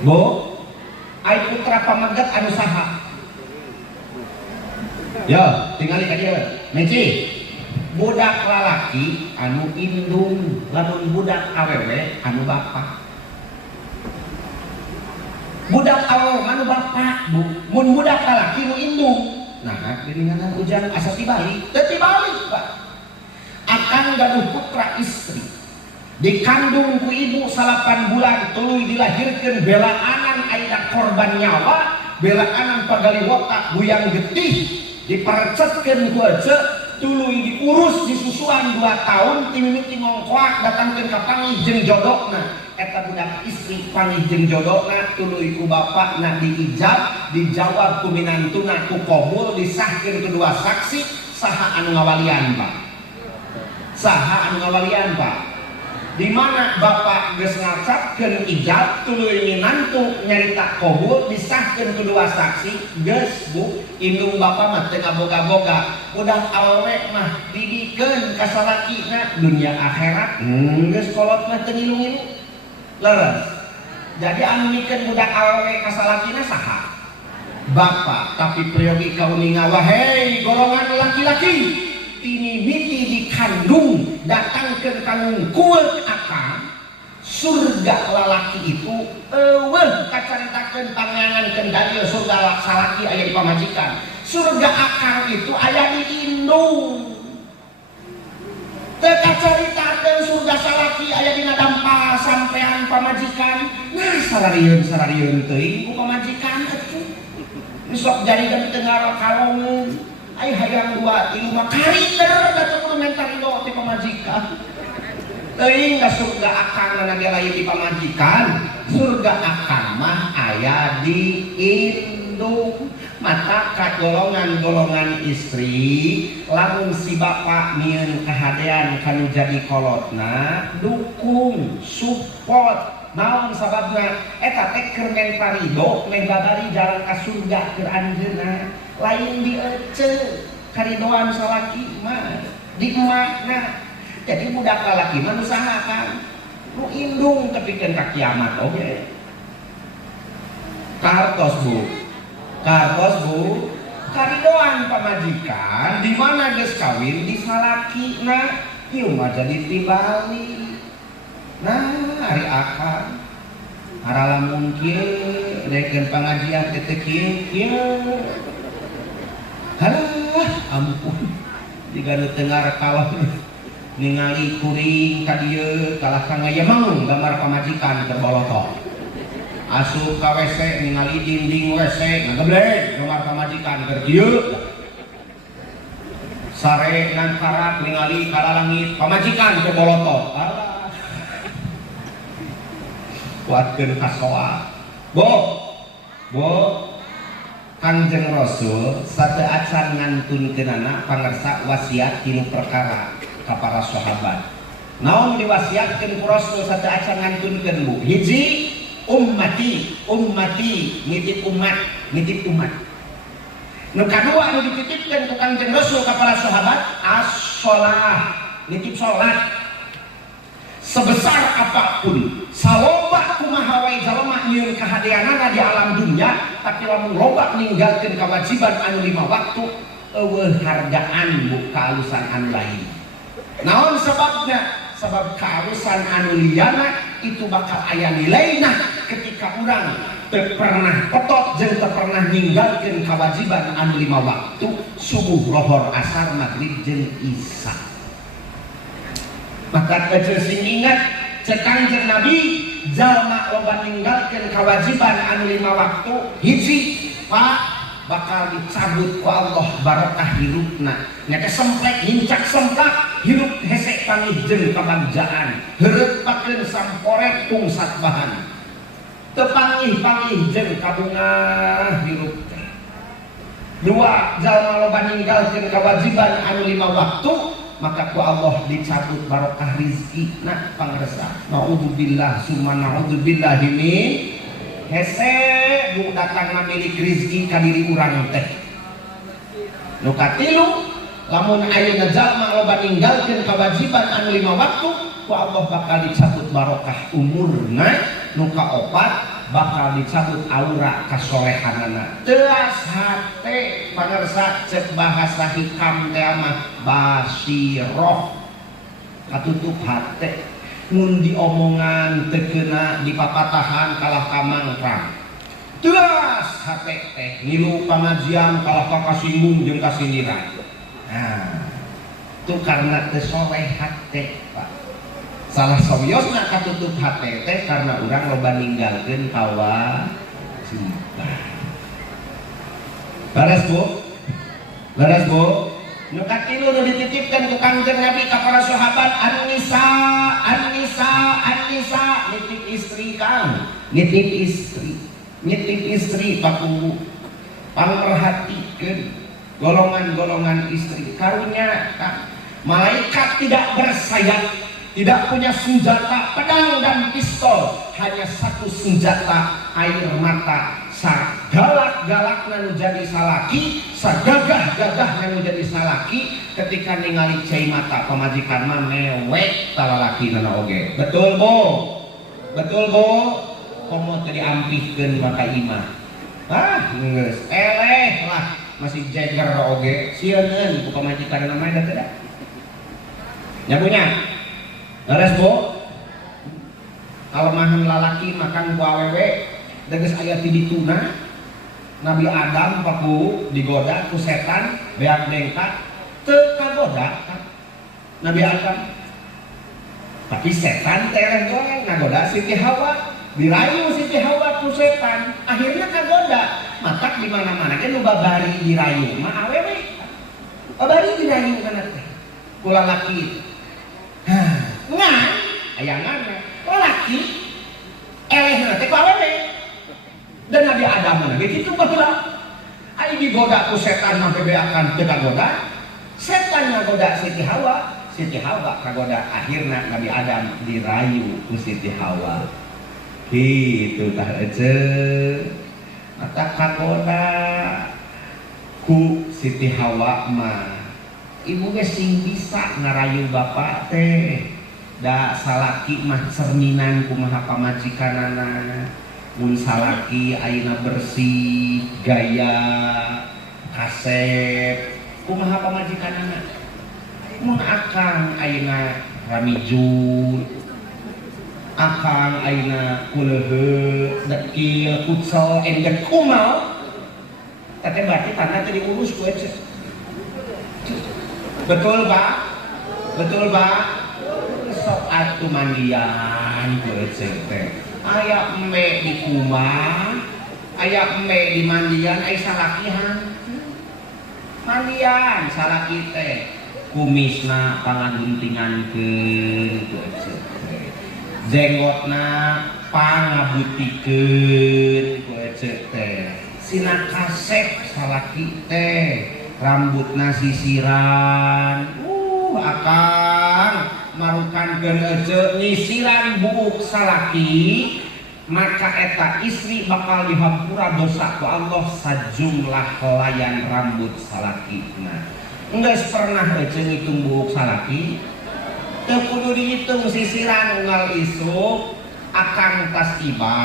bo ai putra pamaget anu saha yo tingali ka dieu meci budak lalaki anu indung lamun budak awewe anu bapak budak awewe anu bapak bu mun budak lalaki nu indung Nah geningan hujan asa tibalik Pak akan gaduh putra istri dikandung ku ibu 8 bulan tuluy dilahirkeun belaanan aya korban nyawa belaanan pagaliwota buyang getih dipercetkeun ku ece tuluy diurus disusuan 2 tahun timimiti ngongkoak datangkeun ka panggih jeung jodokna eta budak istri panggih jeung jodokna tuluy ku bapakna diijab dijawab ku minantuna ku qabul disahkeun kedua saksi saha anu ngawalian Pak saha anu ngawalian Pak di mana bapak geus ngacapkeun ijab tuluy minantu nyarita qabul disahkeun kedua saksi geus Bu indung bapak mah teu ngaboga-boga budak awewe mah didikeun ka salakina dunia akhirat geus kolot mah teu ngilu-ngilu leres jadi anu mikeun budak awewe ka salakina saha bapak tapi priyogi kauninga wahai golongan laki-laki ini miti dikandung datangkeun ka ngungkul akang surga lalaki itu eueuh kacaritakeun pangangankeun dalil surga salaki aya di pamajikan surga akang itu aya di indung teu kacaritakeun surga salaki aya dina dampal sampean pamajikan nah sararieun teuing ku pamajikan atuh sok jadikan tengah kalongeun ay hayang 2 3 mah kariter datang komentar ieu ti pamajikan teuing ka surga akang na lain di pamajikan surga akang mah aya di indung mata ka golongan istri lamun si bapak nyieun kahadean kanu jadi kolotna dukung support naon sababna eta teh keur men parido men babari jalan ka surga keur anjeunna lain di ece karidoan salaki mah di emakna jadi budak lalaki mah nu saha kan nu indung tepikeun ka kiamat oge kartos Bu karidoan pamajikan di mana geus kawin di salakina ieu mah jadi tibalik nah hari akad harala mungkin reken pengajian teh kieu halah ampun jika nu tengah kalong ningali kuring ka dieu kalah kangaya mang gambar pamajikan terbolotok asup ka WC ningali dinding WC ngageblek gambar pamajikan keur dieu sare ngan karak ningali ka langit pamajikan terbolotok kuatkeun kasoa bo Kangjeng Rasul sateu acan ngantunkeunana pangersa wasiat tinu perkara ka para sahabat. Naon diwasiatkeun ku Rasul sateu acan ngantunkeun Bu? Hiji ummati nitip umat. Nu kadua nu dititipkeun ku Kangjeng Rasul ka para sahabat as-shalah, nitip salat. Sebesar apapun saloba kumaha wae jalema nyieun kahadeanana di alam dunya tapi lamun loba ninggalkeun kewajiban anu 5 waktu eueuh hargaan Bu kaalusan anu lain naon sababna sabab kaalusan anu liana itu bakal aya nilaina ketika urang teu pernah otot jeung teu pernah ninggalkeun kewajiban anu 5 waktu subuh lohor asar maghrib jeung isya maka sing ingat cek Kangjeng Nabi jalma loba ninggalkeun kewajiban anu 5 waktu hiji Pak bakal dicabut ku Allah barokah hirupna nya teh semplek hincak semplak hirup hese panggih jeung kabagjaan heureupkeun samporet tungsat bahan teu panggih jeung kabungah hirup teh dua jalma loba ninggalkeun kewajiban anu 5 waktu maka ku Allah dicabut barokah rizki nah pangresa naudzubillah summa naudzubillah min hese Bu datang milik rizki ka diri urang teh nu katilu lamun ayeuna jalma loba ninggalkeun kewajiban anu 5 waktu ku Allah bakal dicabut barokah umurna nu kaopat bakal dicabut aura kasolehanana teas hate pangersa cek bahasa hikam teh mah basiroh katutup hate mun diomongan teu keuna di papatahan kalah kamangkrang Teras hate teh ngilu pangajian kalah kasinggung jeung kasindiran. Nah, itu karena teu soleh hate, Pak. Salah sobiosna katutup hate teh karena urang loba ninggalkeun kawajiban. Beres Bu? Beres Bu? Nu katilu nu dititipkan ke Kangjeng Nabi ka para sahabat an-nisa nitip istri Kang, nitip istri paku pangperhatikeun golongan-golongan istri karunya Kang. Malaikat tidak bersayap, tidak punya senjata pedang dan pistol, hanya satu senjata air mata. Sagalak-galak nanu jadi salaki, sagagah-gagah nanu jadi salaki, ketika ningali cai mata pamajikan mah mewek talalaki nana oge. Betul Bu? Betul Bu? Komo teu diampihkeun maka imah. Geus eleh lah masih jeger oge. Sieun ku pamajikan mah da teu da. Nya punya. Beres Bu? Kalemahan lalaki makan ku awewe deges aya ti dituna. Nabi Adam paku digoda ku setan beak dengkat teu kagoda kan Nabi Adam, tapi setan teh goreng ngagoda Siti Hawa, dirayu Siti Hawa ku setan, akhirnya kagoda. Matak di mana-mana ge nu babari dirayu mah awewe, babari dirayu kana teh ku lalaki. Ngan aya ngana lalaki elehna teh ku awewe. Dan Nabi Adam lagi gitu baheula. Ari digoda ku setan sampai beakan teu kagoda. Setan ngagoda Siti Hawa, Siti Hawa kagoda, akhirna Nabi Adam dirayu ku Siti Hawa. Kitu tah eceuk. Mata kagoda ku Siti Hawa mah. Ibu ge sing bisa ngarayu bapak teh. Da salaki mah cerminan kumaha pamajikanana. Mun salaki ayeuna bersih, gaya, kasep, kumaha pamajikanana. Mun akang ayeuna ramijun, akang ayeuna kuleuheut, dekil, kucel, endek kumal, teh berarti tanah teh diurus ku ece. Betul Pak? Betul Pak? Sok atuh mandian ku ece teh. Aya embe di kumah, aya embe di mandian, aya salakihan. Mandian salaki teh kumisna pangaduntingankeun ku eceuk teh. Jenggotna pangabutikeun ku eceuk teh. Sina kasep salaki teh, rambutna sisiran. Akang marukankeun eceuk nyisiran buuk salaki, maka eta istri bakal dihampura dosa ku Allah sajumlah layan rambut salakina. Enggeus pernah eceuk ngitung buuk salaki, teu kudu dihitung sisiran unggal isuk. Akang tas tiba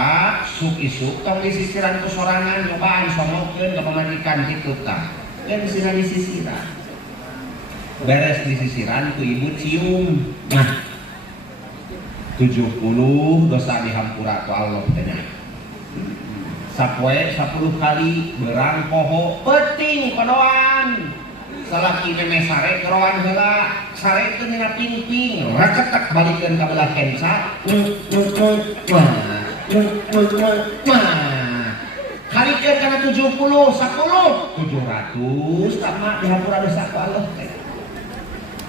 suk isuk tong disisiran ku sorangan nyobaan somokeun ka pamajikan kitu tah. Kan sina disisiran. Beres disisiran ku ibu cium. Nah 70 dosa dihampura ku Allah teh. Sapoe 10 kali berang poho penting kodoan. Salaki meme sare keroan heula, sare teu dina pingping, raketek balikeun ka belah kensa. Kalikeun kana 70, 10, 700 sama dihampura dosa ku Allah teh.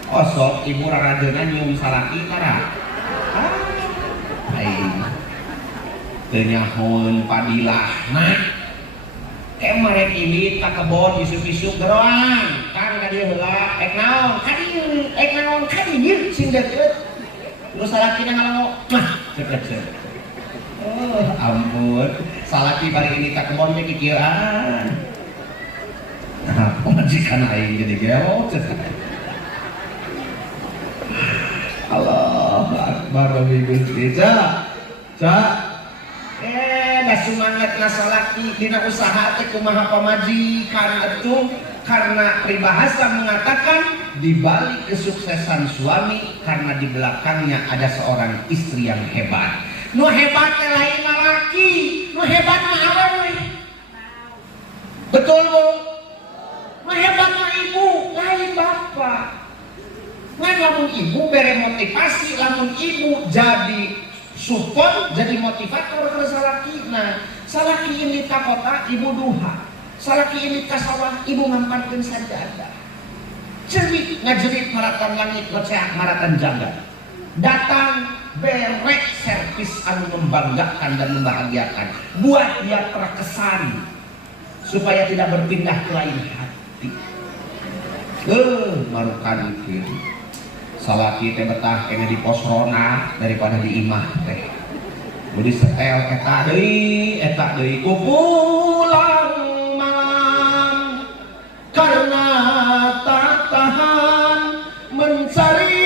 Osok ibu raradeuna nyium salaki tara. Teu nyahoeun padilahna. Marek ini ka kebon isuk-isuk geroan. Kan ka dieu heula ek naon? Ka dieu, ek naon? Ka dieu sing deukeut. Terus salakina ngalango, mah cek. Oh, ampun. Salaki bari ini ka kebon teh kikieuan. Nah, pamajikan aing jadi gero. Allahu Akbar Rabbi Gusti. Cak. Da semangat salaki dina usaha teh kumaha pamajikan atuh, karena peribahasa mengatakan di balik kesuksesan suami karena di belakangnya ada seorang istri yang hebat. Nu hebat teh lain laki, nu hebat mah awewe. Betul Bu? Hebat mah ibu, lain bapak. Ngan lamun ibu bere motivasi, lamun ibu jadi support, jadi motivator ke salakina. Salaki ini ka kota, ibu duha. Salaki ini ka sawah, ibu ngamparkeun sajadah. Cerik ngajerit maratan langit, goceak maratan jagat. Datang berek servis anu membanggakan dan membahagiakan. Buat dia terkesan supaya tidak berpindah ke lain hati. Marukan itu. Salaki teh betah kena di posrona daripada di imah teh. Jadi setel eta deui pulang malam karena tak tahan mencari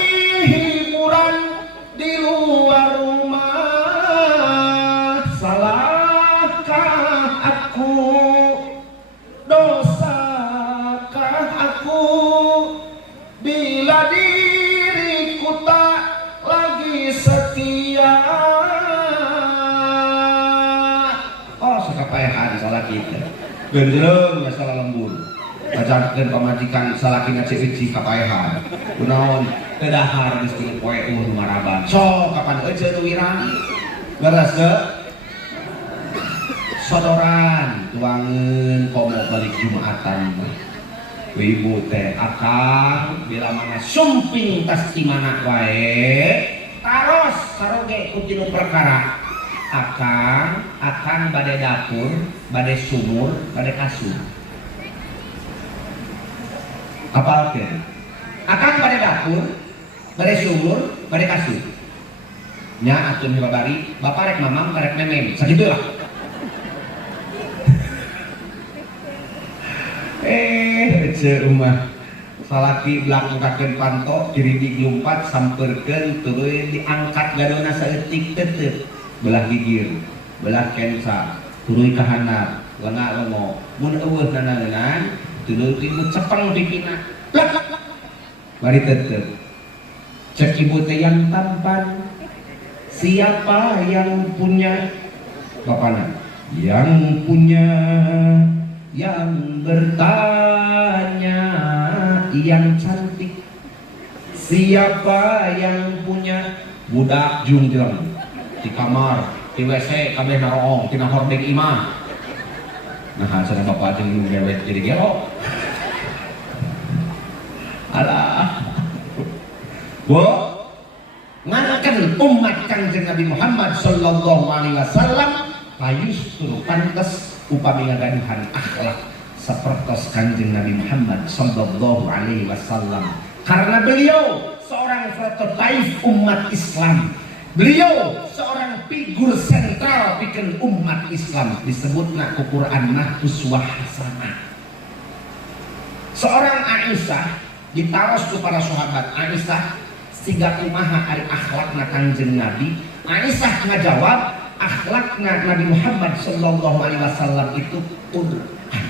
hiburan di luar rumah. Salahkah aku, dosakah aku bila diriku tak lagi setia. Oh sakapaehan salah kita genjreng ya salah lembur pacarkeun pamajikan salakina ceuci kapaehan kunaon teu dahar geus tilu poe maraban sok kapan euceun wirang beres teu sodoran tuangeun komo balik Jumatan ibu teh akang bila mana sumping tas di mana wae taros saroge ku tilu perkara akang bade dapur bade sumur bade kasur apa oke akang bade dapur bade sumur bade kasur nya atuh babari bapak rek mamam karek memem sakitu lah ece umah salaki belakangkakeun panto kiri diglumpat sampeurkeun tuluy diangkat gadona saeutik tetep belah gigir belah kensa tuluy ka handap leunga lengo mun eueuh nanaeunan tuluy ibu cepeng pipina plak bari tetep cek ibu teh yang tampan siapa yang punya bapana yang punya yang bertanya yang cantik siapa yang punya budak jungjung di kamar di WC kabeh naroong tina hordeng imah nah sana bapak jeung gewet jadi gelo alah bu nganakeun umat Kanjeng Nabi Muhammad sallallahu alaihi wasallam payustru pantes upami ngagaduhan akhlak sapertos Kanjeng Nabi Muhammad sallallahu alaihi wasallam karena beliau seorang prototipe umat Islam. Beliau seorang figur sentral bikin umat Islam disebutna ku Quran mah uswah hasanah. Seorang Aisyah ditaros ku para sahabat Aisyah siga kumaha ari akhlakna Kanjeng Nabi. Aisyah ngajawab akhlakna Nabi Muhammad sallallahu alaihi wasallam itu Quran.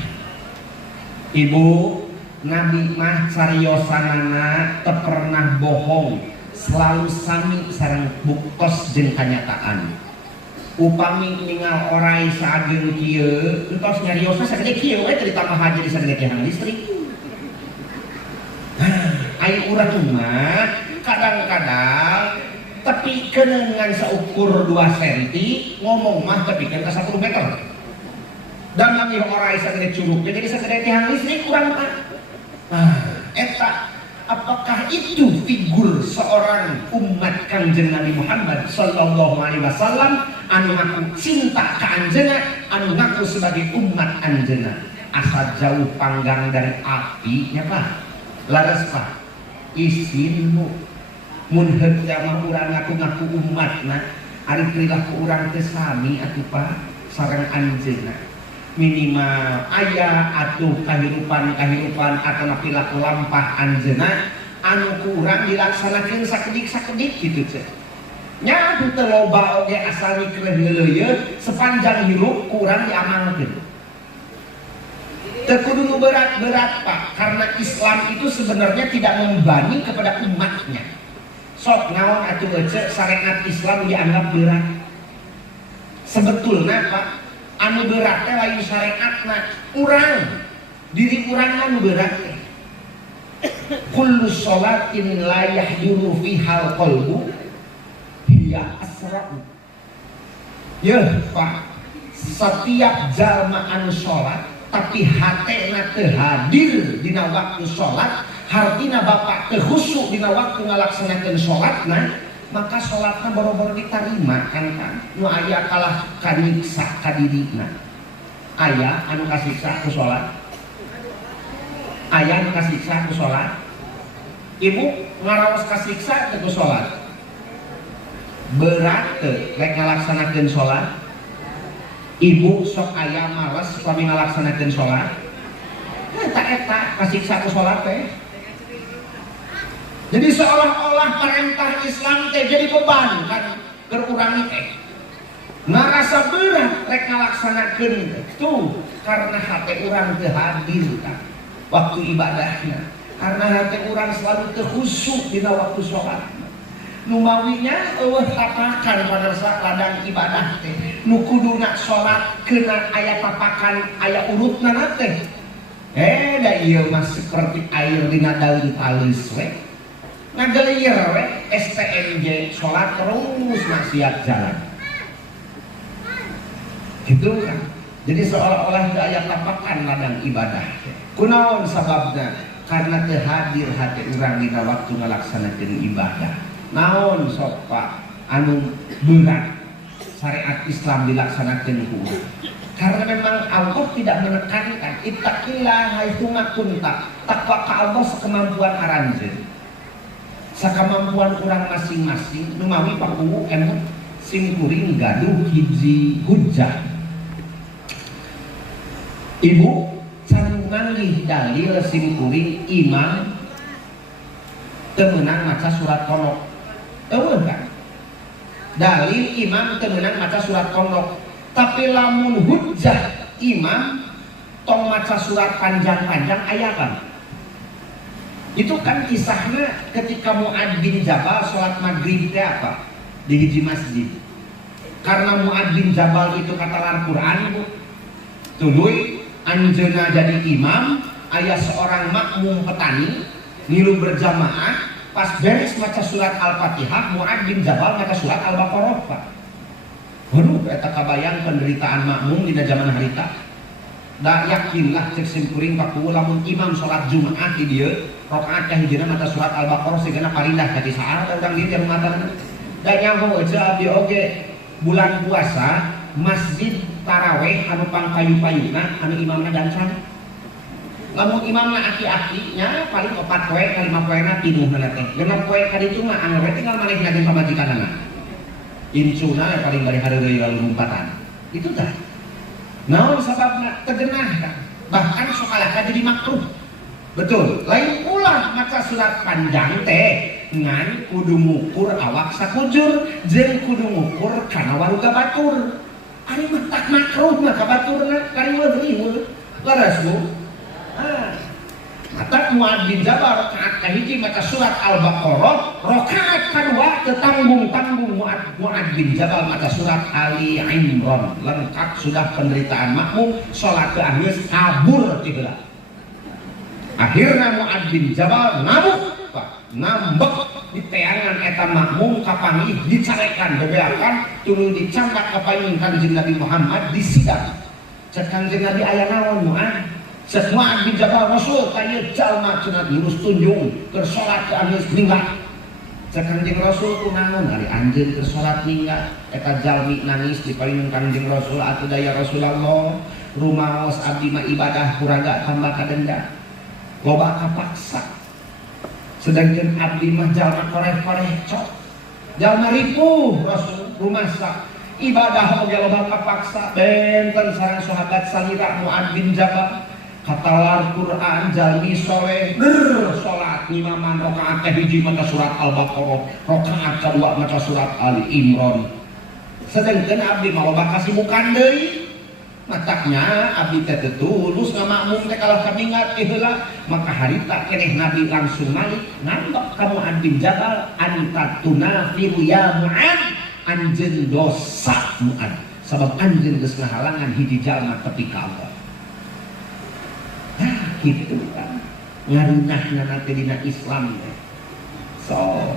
Ibu Nabi mah cariosanana teu pernah bohong. Selalu sami sareng buktos jeung kanyataan. Upami ningal orai sageung kieu, entos nyariosna sagede kieu we teu ditambah haji di sagede tiang listrik. Ai urang mah kadang-kadang tepikeun ngan saukur 2 cm, ngomong mah tepikeun ka 1 meter. Dan nami orai sagede curug jadi sagede tiang listrik urang mah. Eta apakah itu figur seorang umat Kanjeng Nabi Muhammad sallallahu alaihi wasallam anu ngaku cinta ka anjeunna, anu ngaku sebagai umat anjeunna, asa jauh panggang dari api nya Pak. Laras Pak. Isinmu mun heuh mah urang ngaku-ngaku umatna, ari perilaku urang teh sami atuh Pak sareng anjeunna. Minimal aya atuh kahirupan atau perilaku lampah anjeunna anu kurang dilaksanakeun sakedik kitu teh. Nya teu loba oge asal mikreh heuleuyeun sepanjang hirup kurang diamalkeun. Teu kudu berat-berat Pak, karena Islam itu sebenarnya tidak membebani kepada umatnya. Sok naon atuh ece syariat Islam dianggap berat. Sebetulnya Pak, anu berat teh lain syariatna, urang diri urang anu berat teh. Kullu sholatin la yahduru fihal qalbu hiya asra'u. Ya Pak, setiap jalma anu sholat tapi hatena teu hadir dina waktu sholat, hartina bapak teu khusyuk dina waktu ngalaksanakeun sholatna, maka sholatna boro-boro ditarima kan nu aya kalah kaniksa ka dirina. Aya anu kasiksa ku sholat, aya anu kasiksa ku sholat. Ibu ngaraos kasiksa teu ku sholat, berat teu rek ngalaksanakeun sholat. Ibu sok aya males suami ngalaksanakeun sholat, eta kasiksa ku sholat teh. Jadi seolah-olah perintah Islam teh jadi beban kan berurangi teh. Ngarasa berat rek ngalaksanakeun tuh karena hati urang teu hadir kan waktu ibadahnya. Karena hati urang selalu teu khusyuk dina waktu sholat. Nu mawinya eueuh tapakan pada saat ladang ibadah teh. Nu kuduna sholat kena aya tapakan aya urutna teh. Da ieu mah seperti air dina daun talis we. Ngagelir we STMJ sholat terus maksiat jalan. Gitu kan. Jadi seolah-olah teu aya tapakan ladang ibadah. Kunaon sababna? Karena teu hadir hati urang dina waktu ngalaksanakeun ibadah. Naon sok Pak anu berat syariat Islam dilaksanakeun ku urang? Karena memang Allah tidak menekankan ittaqillah haitsu ma kunta. Takwa ka Allah sakemampuan aranjeun. Sakemampuan urang masing-masing. Nu mawi Pak Ungu emut sing kuring gaduh hiji hujjah. Ibu can manggih dalil sing kuring imam teu meunang maca surat Qonok. Eueuh kan? Dalil imam teu meunang maca surat Qonok. Tapi lamun hujjah imam tong maca surat panjang-panjang aya kan? Itu kan kisahnya ketika Mu'ad bin Jabal sholat maghrib teh apa? Di hiji masjid. Karena Mu'ad bin Jabal itu kata Al-Quran bu, tuluy anjeunna jadi imam, aya seorang makmum petani nilu berjamaah, pas beres maca surat Al-Fatihah, Mu'ad bin Jabal maca surat Al-Baqarah Pak. Waduh, eta kabayang penderitaan makmum dina zaman harita. Da yakinlah cek simkuring Pak Kuwu lamun imam sholat Jumat di dieu, rakaat kahijina maca surat Al-Baqarah sigana parindah ka saha urang dieu teh rumatanna. Da nyaho aja abdi oge bulan puasa masjid taraweh anu pangkayu-payuna anu imamna dansan. Lamun imamna aki-aki nya paling 4 poe ka 5 poena pinuhna teh. 6 poe ka ditu mah anu we tinggal manehna jeung pamajikanana. Incuna yang paling dari hari raya lompatan itu dah. Naon sababna tegenah kan? Bahkan sokalaka jadi makruh. Betul. Lain ulah maca surat panjang teh ngan kudu ngukur awak sakujur jeung kudu ngukur kana waruga batur. Ari mah tak makruh mah ka baturna kari weuh leres Bu. Mata Mu'ad bin Jabal rakaat kahiji maca surat Al-Baqarah, rakaat kadua tetanggung-tanggung Mu'ad bin Jabal maca surat Ali Imran. Lengkap sudah penderitaan makmum, salat teu geus kabur ti heula. Akhirna Mu'ad bin Jabal nabuk, Pak, ngambek di teangan eta makmum kapanggih dicarekan bebeakan tuluy dicangkat ka payung Kanjeng Nabi Muhammad disidang. Cek Kanjeng Nabi aya naon Mu'ad? Mu'ad bin Jabal Rasul kaya jalma cenah lurus tunjung keur salat teu geus ninggal. Cek Kanjeng Rasul kunaon ari anjeun keur salat ninggal eta jalmi nangis di paling Kanjeng Rasul atuh daya Rasulullah rumaos abdi mah ibadah kuraga tambah kadenda loba kapaksa sedangkan abdi mah jalma koreh-koreh cok jalma ripuh Rasul rumasa ibadah oge loba kapaksa benten sareng sahabat salira Mu'ad bin Jabal kata Al-Quran jalmi soleh sholat imaman rakaat kahiji maca surat Al-Baqarah rakaat kadua maca surat Ali Imran sedangkan abdi mah loba kasibukan deui mataknya abdi teh tulus ngamakmum teh kalau kabingat heula maka harita keneh Nabi langsung malik nambak ka Mu'ad bin Jabal anta tunafiru ya Mu'ad anjeun dosa Mu'ad sabab anjeun geus ngahalangan hiji jalma tepi ka Allah. Nah, gitu kan. Ngarunahna nanti dina Islam teh. So,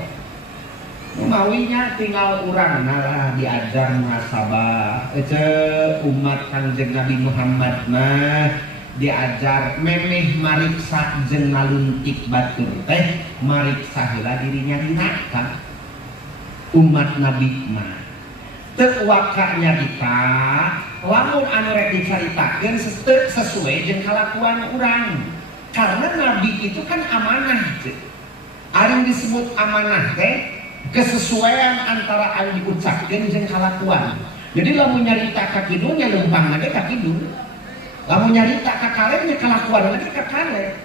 mawinya tinggal urang lah diajar muhasabah. Umat Kanjeng Nabi Muhammad mah diajar memeh mariksa jeung naluntik batur teh mariksa heula dirinya dinaka. Umat Nabi mah teu waka nyarita lamun anu rek dicaritakeun sesuai jeung kalakuan urang. Karena Nabi itu kan amanah. Ari disebut amanah teh kesesuaian antara anu diucapkeun jeung kalakuan. Jadi lamun nyarita ka kidul nya leumpang ge ka kidul. Lamun nyarita ka kale nya kalakuan ge ka kale.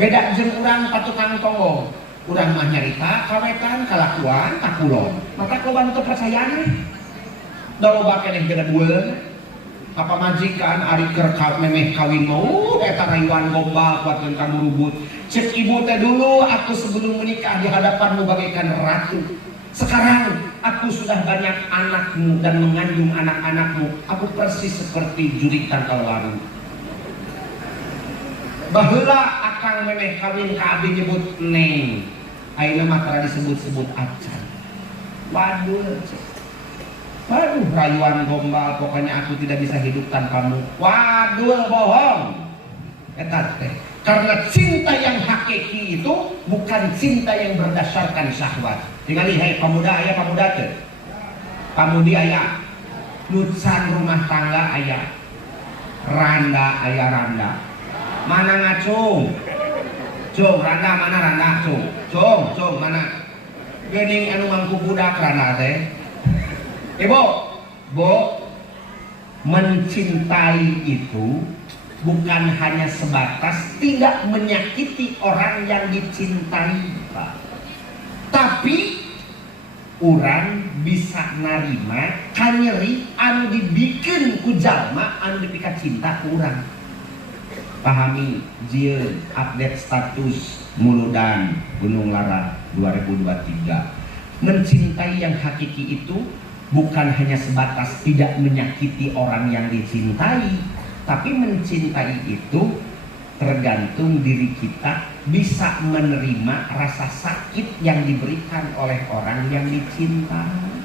Beda jeung urang patukang tonggo. Urang mah nyarita kawetan kalakuan ka kulon. Maka loba teu percayaan. Da loba keneh gedeweun. Apa majikan ari keur memeh kawin mau eta rayuan gombal kuatkeun ka burubut. Cek ibu teh dulu aku sebelum menikah di hadapanmu bagaikan ratu. Sekarang aku sudah banyak anakmu dan mengandung anak-anakmu. Aku persis seperti juritan kalwaru. Baheula akang memeh kawin ka abi nyebut neng. Ayeuna mah tara disebut-sebut acan. Waduh. Waduh, rayuan gombal, pokoknya aku tidak bisa hidup tanpamu. Waduh, bohong. Eta teh. Karena cinta yang hakiki itu bukan cinta yang berdasarkan syahwat. Tinggali, hei pemuda aya pemuda teh. Pamudi aya. Nutsan rumah tangga aya. Randa aya randa. Mana ngacung? Cung, randa mana randa cung? Cung mana? Geuning anu mangku budak randa teh. Ibu, mencintai itu bukan hanya sebatas tidak menyakiti orang yang dicintai, Pak. Tapi orang bisa narima kanyeri anu dibikin ku jalma anu dipika cinta ku urang. Pahami jieun update status Muludan Gunung Larat 2023. Mencintai yang hakiki itu bukan hanya sebatas tidak menyakiti orang yang dicintai, tapi mencintai itu tergantung diri kita bisa menerima rasa sakit yang diberikan oleh orang yang dicintai.